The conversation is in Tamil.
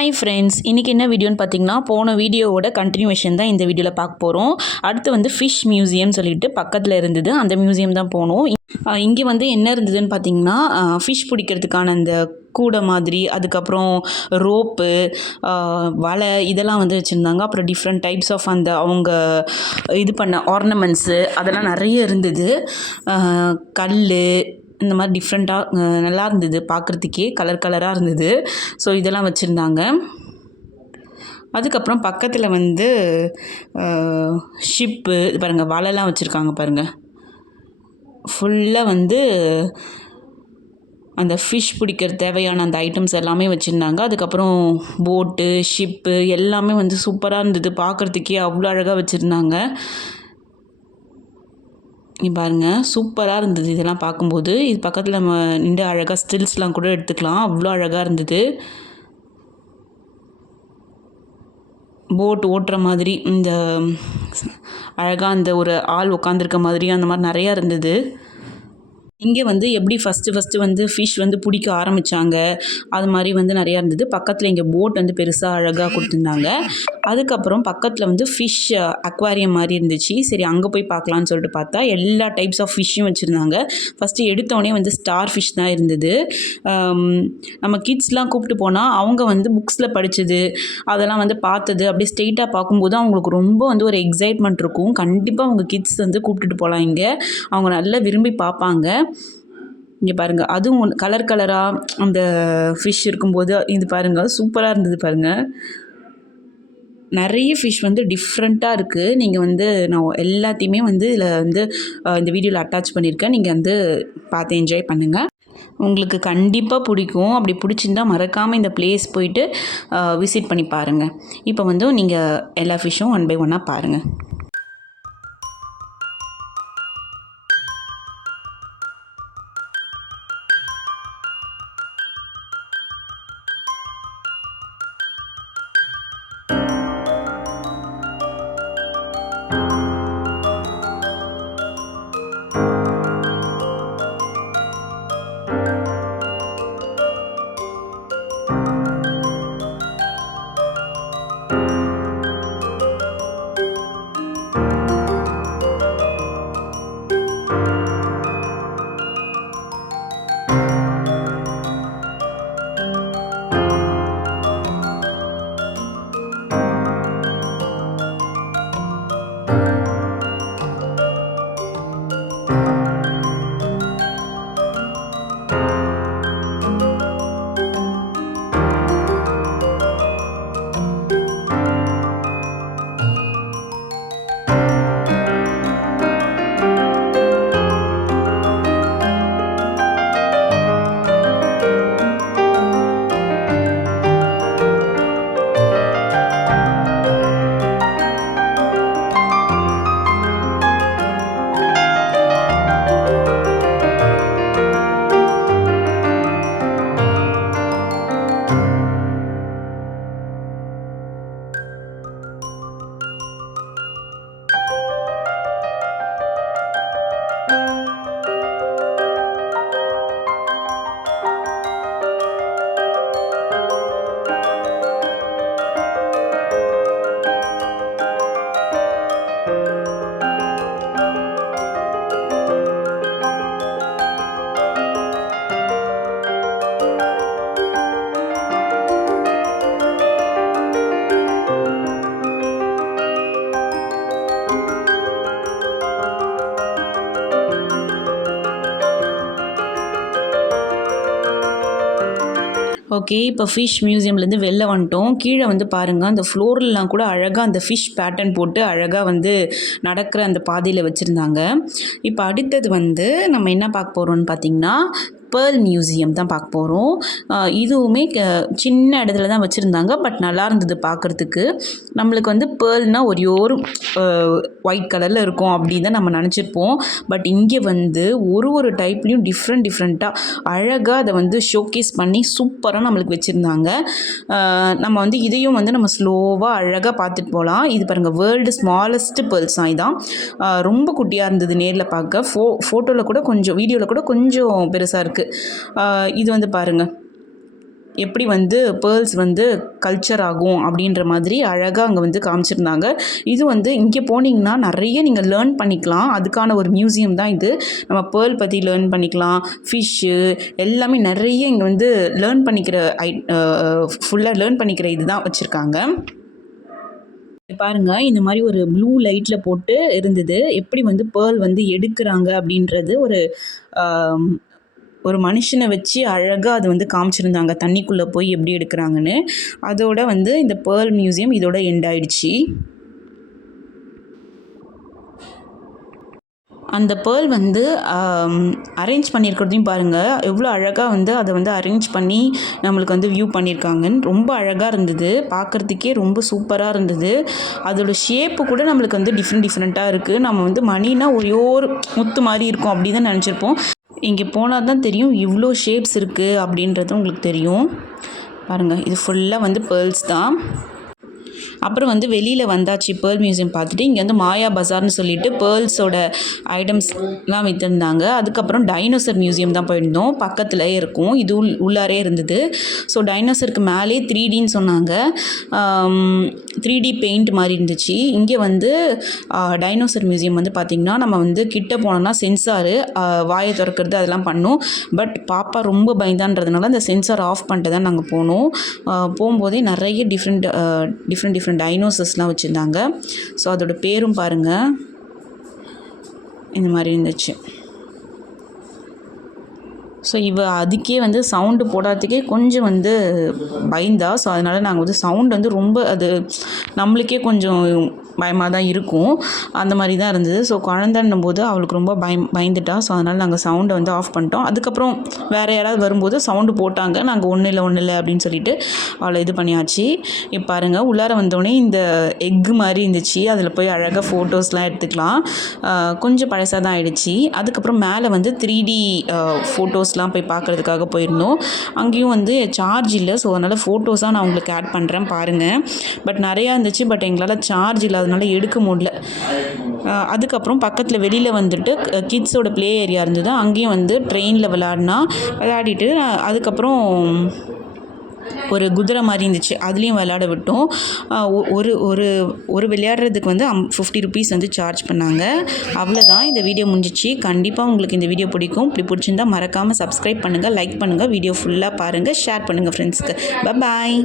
ஹாய் ஃப்ரெண்ட்ஸ், இன்றைக்கி என்ன வீடியோன்னு பார்த்தீங்கன்னா, போன வீடியோவோட கண்டினியூவேஷன் தான் இந்த வீடியோவில் பார்க்க போகிறோம். அடுத்து வந்து ஃபிஷ் மியூசியம் சொல்லிட்டு பக்கத்தில் இருந்தது, அந்த மியூசியம் தான் போனோம். இங்கே வந்து என்ன இருந்ததுன்னு பார்த்தீங்கன்னா, ஃபிஷ் பிடிக்கிறதுக்கான அந்த கூடை மாதிரி, அதுக்கப்புறம் ரோப்பு, வலை இதெல்லாம் வந்து வச்சுருந்தாங்க. அப்புறம் டிஃப்ரெண்ட் டைப்ஸ் ஆஃப் அந்த அவங்க இது பண்ண ஆர்னமெண்ட்ஸு அதெல்லாம் நிறைய இருந்தது. கல் இந்த மாதிரி டிஃப்ரெண்ட்டாக நல்லா இருந்தது, பார்க்குறதுக்கே கலர் கலராக இருந்தது. ஸோ இதெல்லாம் வச்சுருந்தாங்க. அதுக்கப்புறம் பக்கத்தில் வந்து ஷிப்பு பாருங்கள், வலைலாம் வச்சுருக்காங்க பாருங்கள். ஃபுல்லாக வந்து அந்த ஃபிஷ் பிடிக்கிற தேவையான அந்த ஐட்டம்ஸ் எல்லாமே வச்சுருந்தாங்க. அதுக்கப்புறம் போட்டு, ஷிப்பு எல்லாமே வந்து சூப்பராக இருந்தது, பார்க்குறதுக்கே அவ்வளோ அழகாக வச்சுருந்தாங்க. இங்கே பாருங்கள், சூப்பராக இருந்தது இதெல்லாம் பார்க்கும்போது. இது பக்கத்தில் நம்ம நின்று அழகாக ஸ்டில்ஸ்லாம் கூட எடுத்துக்கலாம், அவ்வளோ அழகாக இருந்தது. போட் ஓட்டுற மாதிரி இந்த அழகாக அந்த ஒரு ஆள் உட்காந்துருக்க மாதிரி அந்த மாதிரி நிறையா இருந்தது. இங்கே வந்து எப்படி ஃபஸ்ட்டு வந்து ஃபிஷ் வந்து பிடிக்க ஆரம்பித்தாங்க, அது மாதிரி வந்து நிறையா இருந்தது. பக்கத்தில் இங்கே போட் வந்து பெருசாக அழகாக கொடுத்துருந்தாங்க. அதுக்கப்புறம் பக்கத்தில் வந்து ஃபிஷ் அக்வாரியம் மாதிரி இருந்துச்சு. சரி அங்கே போய் பார்க்கலான்னு சொல்லிட்டு பார்த்தா எல்லா டைப்ஸ் ஆஃப் ஃபிஷ்ஷும் வச்சுருந்தாங்க. ஃபஸ்ட்டு எடுத்தோடனே வந்து ஸ்டார் ஃபிஷ் தான் இருந்தது. நம்ம கிட்ஸ்லாம் கூப்பிட்டு போனால் அவங்க வந்து புக்ஸில் படித்தது அதெல்லாம் வந்து பார்த்தது அப்படியே ஸ்ட்ரெயிட்டாக பார்க்கும்போது அவங்களுக்கு ரொம்ப வந்து ஒரு எக்ஸைட்மெண்ட் இருக்கும். கண்டிப்பாக அவங்க கிட்ஸ் வந்து கூப்பிட்டுட்டு போகலாம். இங்கே அவங்க நல்லா விரும்பி பார்ப்பாங்க. இங்கே பாருங்கள், அதுவும் கலர் கலராக அந்த ஃபிஷ் இருக்கும்போது இது பாருங்கள், சூப்பராக இருந்தது பாருங்கள். நிறைய ஃபிஷ் வந்து டிஃப்ரெண்ட்டாக இருக்குது. நீங்கள் வந்து நான் எல்லாத்தையுமே வந்து இதில் வந்து இந்த வீடியோவில் அட்டாச் பண்ணியிருக்கேன். நீங்கள் வந்து பார்த்து என்ஜாய் பண்ணுங்கள், உங்களுக்கு கண்டிப்பாக பிடிக்கும். அப்படி பிடிச்சிருந்தா மறக்காமல் இந்த பிளேஸ் போயிட்டு விசிட் பண்ணி பாருங்கள். இப்போ வந்து நீங்கள் எல்லா ஃபிஷ்ஷும் ஒன் பை ஒன்னாக பாருங்கள். ஓகே, இப்போ ஃபிஷ் மியூசியம்லேருந்து வெளில வந்துட்டோம். கீழே வந்து பாருங்கள், அந்த ஃப்ளோர்லாம் கூட அழகாக அந்த ஃபிஷ் பேட்டர்ன் போட்டு அழகாக வந்து நடக்கிற அந்த பாதையில் வச்சுருந்தாங்க. இப்போ அடுத்தது வந்து நம்ம என்ன பார்க்க போகிறோம்னு பார்த்திங்கன்னா, பேர்ல் மியூசியம் தான் பார்க்க போகிறோம். இதுவுமே சின்ன இடத்துல தான் வச்சுருந்தாங்க, பட் நல்லா இருந்தது பார்க்குறதுக்கு. நம்மளுக்கு வந்து பேர்ல்னால் ஒரு ஒயிட் கலரில் இருக்கும் அப்படி தான் நம்ம நினச்சிருப்போம். பட் இங்கே வந்து ஒரு டைப்லேயும் டிஃப்ரெண்ட்டாக அழகாக அதை வந்து ஷோகேஸ் பண்ணி சூப்பராக நம்மளுக்கு வச்சுருந்தாங்க. நம்ம வந்து இதையும் வந்து நம்ம ஸ்லோவாக அழகாக பார்த்துட்டு போகலாம். இது பாருங்கள், வேர்ல்டு ஸ்மாலஸ்ட் பேர்ல்ஸ் தான். இதான் ரொம்ப குட்டியாக இருந்தது நேரில் பார்க்க. ஃபோட்டோவில் கூட கொஞ்சம், வீடியோவில் கூட கொஞ்சம் பெருசாக இருக்குது. இது வந்து பாருங்கள், எப்படி வந்து பேர்ல்ஸ் வந்து கல்ச்சர் ஆகும் அப்படின்ற மாதிரி அழகாக அங்கே வந்து காமிச்சிருந்தாங்க. இது வந்து இங்கே போனீங்கன்னா நிறைய நீங்கள் லேர்ன் பண்ணிக்கலாம். அதுக்கான ஒரு மியூசியம் தான் இது. நம்ம பேர்ல் பற்றி லேர்ன் பண்ணிக்கலாம், ஃபிஷ்ஷு எல்லாமே நிறைய இங்கே வந்து லேர்ன் பண்ணிக்கிற ஃபுல்லாக லேர்ன் பண்ணிக்கிற இதுதான் வச்சுருக்காங்க. பாருங்க, இந்த மாதிரி ஒரு ப்ளூ லைட்டில் போட்டு இருந்தது. எப்படி வந்து பேர்ல் வந்து எடுக்கிறாங்க அப்படின்றது ஒரு மனுஷனை வச்சு அழகாக அது வந்து காமிச்சிருந்தாங்க, தண்ணிக்குள்ளே போய் எப்படி எடுக்கிறாங்கன்னு. அதோட வந்து இந்த பேர்ல் மியூசியம் இதோட எண்ட் ஆயிடுச்சு. அந்த பேர்ல் வந்து அரேஞ்ச் பண்ணியிருக்கிறதையும் பாருங்கள், எவ்வளோ அழகாக வந்து அதை வந்து அரேஞ்ச் பண்ணி நம்மளுக்கு வந்து வியூ பண்ணியிருக்காங்கன்னு. ரொம்ப அழகாக இருந்தது, பார்க்குறதுக்கே ரொம்ப சூப்பராக இருந்தது. அதோட ஷேப்பு கூட நம்மளுக்கு வந்து டிஃப்ரெண்ட்டாக இருக்குது. நம்ம வந்து மணினா ஒரே ஒரு முத்து மாதிரி இருக்கும் அப்படி தான் நினச்சிருப்போம். இங்கே போனால் தான் தெரியும் இவ்வளோ ஷேப்ஸ் இருக்குது அப்படின்றது உங்களுக்கு தெரியும். பாருங்கள், இது ஃபுல்லாக வந்து பேர்ல்ஸ் தான். அப்புறம் வந்து வெளியில் வந்தாச்சு பேர்ல் மியூசியம் பார்த்துட்டு. இங்கே வந்து மாயா பஜார்னு சொல்லிட்டு பேர்ல்ஸோட ஐட்டம்ஸ்லாம் விற்றுருந்தாங்க. அதுக்கப்புறம் டைனோசர் மியூசியம் தான் போயிருந்தோம், பக்கத்தில் இருக்கும், இது உள்ளாரே இருந்தது. ஸோ டைனோசருக்கு மேலே 3Dன்னு சொன்னாங்க, 3D பெயிண்ட் மாதிரி இருந்துச்சு. இங்கே வந்து டைனோசர் மியூசியம் வந்து பார்த்திங்கன்னா நம்ம வந்து கிட்ட போனோம்னா சென்சாரு வாயை திறக்கிறது அதெல்லாம் பண்ணோம். பட் பாப்பா ரொம்ப பயந்தான்றதுனால அந்த சென்சார் ஆஃப் பண்ணிட்டு தான் நாங்கள் போனோம். போகும்போதே நிறைய டிஃப்ரெண்ட் டைனோசர்ஸ்லாம் வச்சுருந்தாங்க. ஸோ அதோட பேரும் பாருங்கள், இந்த மாதிரி இருந்துச்சு. ஸோ அதுக்கே வந்து சவுண்டு போடாததுக்கே கொஞ்சம் வந்து பயந்தா. ஸோ அதனால் நாங்கள் வந்து சவுண்டு வந்து ரொம்ப அது நம்மளுக்கே கொஞ்சம் பயமாக தான் இருக்கும், அந்த மாதிரி தான் இருந்தது. ஸோ குழந்தைன்னும் போது அவளுக்கு ரொம்ப பயந்துட்டா. ஸோ அதனால் நாங்கள் சவுண்டை வந்து ஆஃப் பண்ணிட்டோம். அதுக்கப்புறம் வேறு யாராவது வரும்போது சவுண்டு போட்டாங்க, நாங்கள் ஒன்றும் இல்லை அப்படின்னு சொல்லிட்டு அவளை இது பண்ணியாச்சு. இப்போ பாருங்கள், உள்ளார வந்தோடனே இந்த எக்கு மாதிரி இருந்துச்சு, அதில் போய் அழகாக ஃபோட்டோஸ்லாம் எடுத்துக்கலாம். கொஞ்சம் பழசாக தான் ஆகிடுச்சு. அதுக்கப்புறம் மேலே வந்து 3D ஃபோட்டோஸ்லாம் போய் பார்க்குறதுக்காக போயிருந்தோம். அங்கேயும் வந்து சார்ஜ் இல்லை. ஸோ அதனால் ஃபோட்டோஸாக நான் உங்களுக்கு ஆட் பண்ணுறேன் பாருங்கள். பட் நிறையா இருந்துச்சு, பட் எங்களால் சார்ஜ் இல்லாதனால எடுக்க முடியல. அதுக்கப்புறம் பக்கத்தில் வெளியில் வந்துட்டு கிட்ஸோட ப்ளே ஏரியா இருந்தது, அங்கேயும் வந்து ட்ரெயினில் விளையாடிட்டு அதுக்கப்புறம் ஒரு குதிரை மாதிரி இருந்துச்சு, அதுலேயும் விளையாட விட்டோம். ஒரு விளையாடுறதுக்கு வந்து 50 ருபீஸ் வந்து சார்ஜ் பண்ணாங்க. அவ்வளோதான், இந்த வீடியோ முடிஞ்சிச்சு. கண்டிப்பாக உங்களுக்கு இந்த வீடியோ பிடிக்கும். இப்படி பிடிச்சிருந்தா மறக்காமல் சப்ஸ்கிரைப் பண்ணுங்கள், லைக் பண்ணுங்கள், வீடியோ ஃபுல்லாக பாருங்கள், ஷேர் பண்ணுங்கள் ஃப்ரெண்ட்ஸ்க்கு. பாய்.